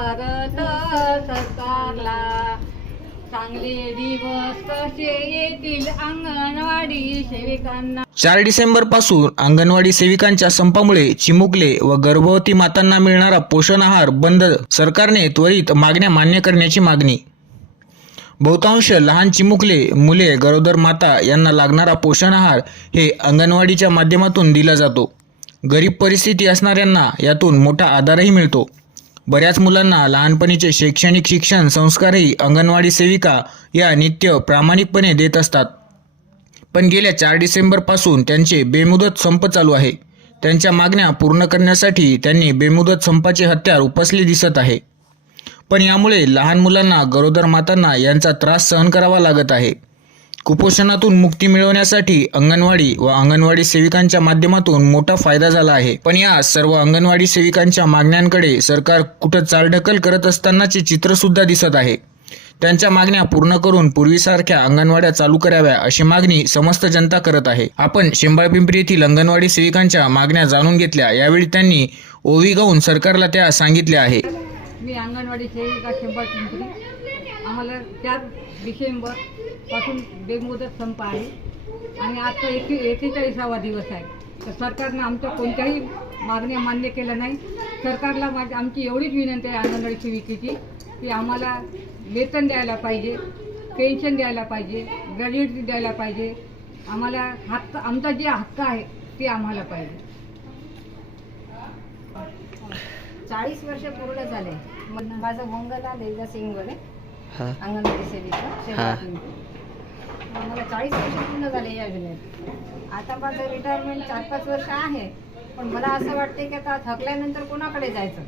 भारत सरकारला. चांगले दिवस कसे येतील अंगणवाडी सेविकांना? चार डिसेंबरपासून अंगणवाडी सेविकांच्या संपामुळे चिमुकले व गर्भवती मातांना मिळणारा पोषण आहार बंद सरकारने त्वरित मागण्या मान्य करण्याची मागणी. बहुतांश लहान चिमुकले मुले गरोदर माता यांना लागणारा पोषण आहार हे अंगणवाडीच्या माध्यमातून दिला जातो. गरीब परिस्थिती असणाऱ्यांना यातून मोठा आधारही मिळतो. बऱ्याच मुलांना लहानपणीचे शैक्षणिक शिक्षण संस्कारही अंगणवाडी सेविका या नित्य प्रामाणिकपणे देत असतात. पण गेल्या चार डिसेंबरपासून त्यांचे बेमुदत संप चालू आहे. त्यांच्या मागण्या पूर्ण करण्यासाठी त्यांनी बेमुदत संपाचे हत्यार उपसले दिसत आहे. पण यामुळे लहान मुलांना गरोदर मातांना यांचा त्रास सहन करावा लागत आहे. कुपोषणातून मुक्ती मिळवण्यासाठी अंगणवाडी व अंगणवाडी सेविकांच्या माध्यमातून मोठा फायदा झाला आहे. पण या सर्व अंगणवाडी सेविकांच्या मागण्यांकडे सरकार कुठं चालढकल करत असतानाचे चित्र सुद्धा दिसत आहे. त्यांच्या मागण्या पूर्ण करून पूर्वीसारख्या अंगणवाड्या चालू कराव्या अशी मागणी समस्त जनता करत आहे. आपण शेंबाळपिंपरी येथील अंगणवाडी सेविकांच्या मागण्या जाणून घेतल्या. यावेळी त्यांनी ओवी गाऊन सरकारला त्या सांगितल्या आहे. मी अंगणवाडी सेविका आम्हाला चार डिसेंबरपासून बेमुदत संप आहे. आणि आजचा एके एकेचाळीसावा दिवस आहे. तर सरकारनं आमच्या कोणत्याही मागण्या मान्य केल्या नाही. सरकारला माझी आमची एवढीच विनंती आहे अंगणवाडी सेविकेची की आम्हाला वेतन द्यायला पाहिजे पेन्शन द्यायला पाहिजे ग्रॅज्युएटी द्यायला पाहिजे. आम्हाला हक्क आमचा जे हक्क आहे ते आम्हाला पाहिजे. चाळीस वर्ष पूर्ण झाले. मग माझं मंगला देवदा सिंगवले हा. अंगणवाडी सेविका. सेवा पिंपरी. मग मला चाळीस वर्ष पूर्ण झाले या योजनेत. आता माझं रिटायरमेंट चार पाच वर्ष आहे पण मला असं वाटते की आता थकल्यानंतर कोणाकडे जायचं?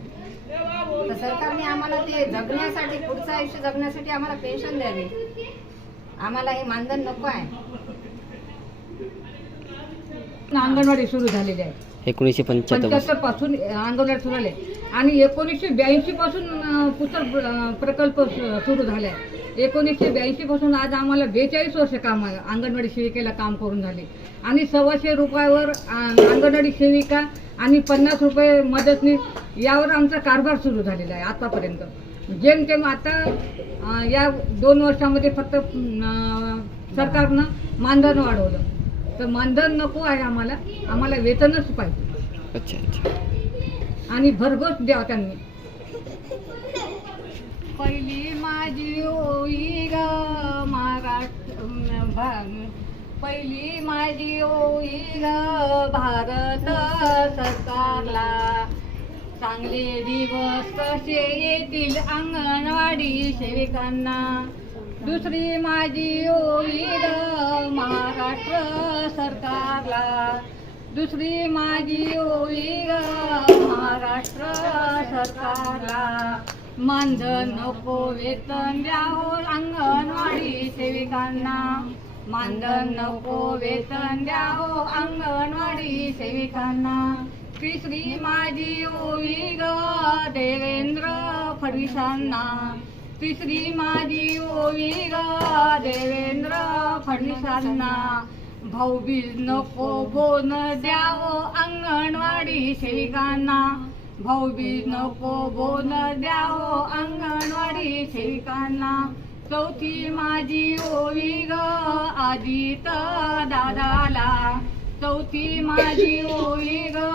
तर सरकारने आम्हाला ते जगण्यासाठी पुढचं आयुष्य जगण्यासाठी आम्हाला पेन्शन द्यावी. आम्हाला हे मानधन नको आहे. अंगणवाडी सुरू झालेली आहे. एकोणीसशे पंच्याहत्तर पंच्याहत्तरपासून अंगणवाडी सुरू झाले. आणि एकोणीसशे ब्याऐंशी पासून पुस्तक प्रकल्प सु- सुरू झाले. आहे एकोणीसशे ब्याऐंशी पासून आज आम्हाला बेचाळीस वर्ष काम. अंगणवाडी सेविकेला काम करून झाले. आणि सव्वाशे रुपयावर अं, अंगणवाडी सेविका आणि पन्नास रुपये मदतनीस यावर आमचा कारभार सुरू झालेला आहे आतापर्यंत. जेमतेम आता अं, या दोन वर्षामध्ये फक्त अं, सरकारनं मानधन वाढवलं. तर मानधन नको आहे आम्हाला. आम्हाला वेतनच पाहिजे. अच्छा अच्छा. आणि भरघोस द्यावं त्यांनी. पहिली माझी ओळी ग महाराष्ट्र पहिली माझी ओळी ग भारत सरकारला. चांगले दिवस कसे येतील अंगणवाडी सेविकांना? दुसरी माझी ओळी महाराष्ट्र सरकारला. दुसरी माझी ओळी महाराष्ट्र सरकारला. मानधन नको वेतन द्यावो अंगणवाडी सेविकांना. मानधन नको वेतन द्यावो अंगणवाडी सेविकांना. तिसरी माझी ओळी ग देवेंद्र फडणवीसांना. तिसरी माझी ओवी ग देवेंद्र फडणीसांना भाऊबीज नको बोन द्यावं अंगणवाडी सेविकांना भाऊबीज नको बोन द्यावं अंगणवाडी सेविकांना चौथी माझी ओवी ग आदित दादाला चौथी माझी ओवी ग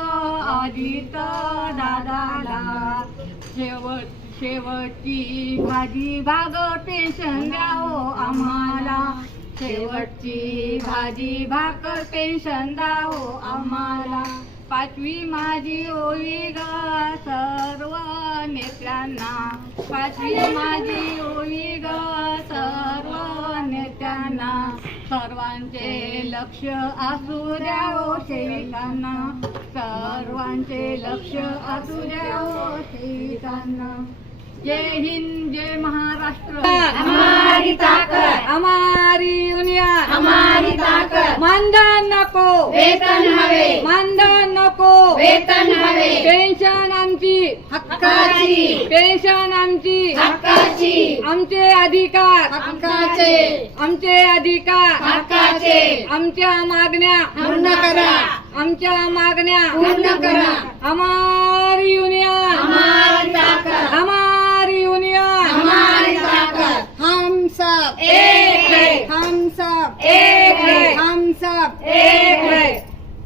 आदित दादाला शेवट शेवटची भाजी भाग पेन्शन द्यावं आम्हाला. शेवटची भाजी भाकर पेन्शन द्यावो आम्हाला. पाचवी माझी ओळी ग सर्व नेत्यांना. पाचवी माझी ओळी ग सर्व नेत्यांना. सर्वांचे लक्ष असू द्यावो सेविकांना सर्वांचे लक्ष असू द्यावो सेविकांना जय हिंद जय महाराष्ट्र. हमारी ताकद. हमारी युनियन हमारी ताकद. मानधन नको. वेतन हवे. मानधन वेतन हवे पेन्शन आमची हक्काची. पेन्शन आमची हक्काची. आमचे अधिकार. हक्काचे. आमचे अधिकार. हक्काचे. आमच्या मागण्या. पूर्ण करा. आमच्या मागण्या. पूर्ण करा. हमारी युनियन.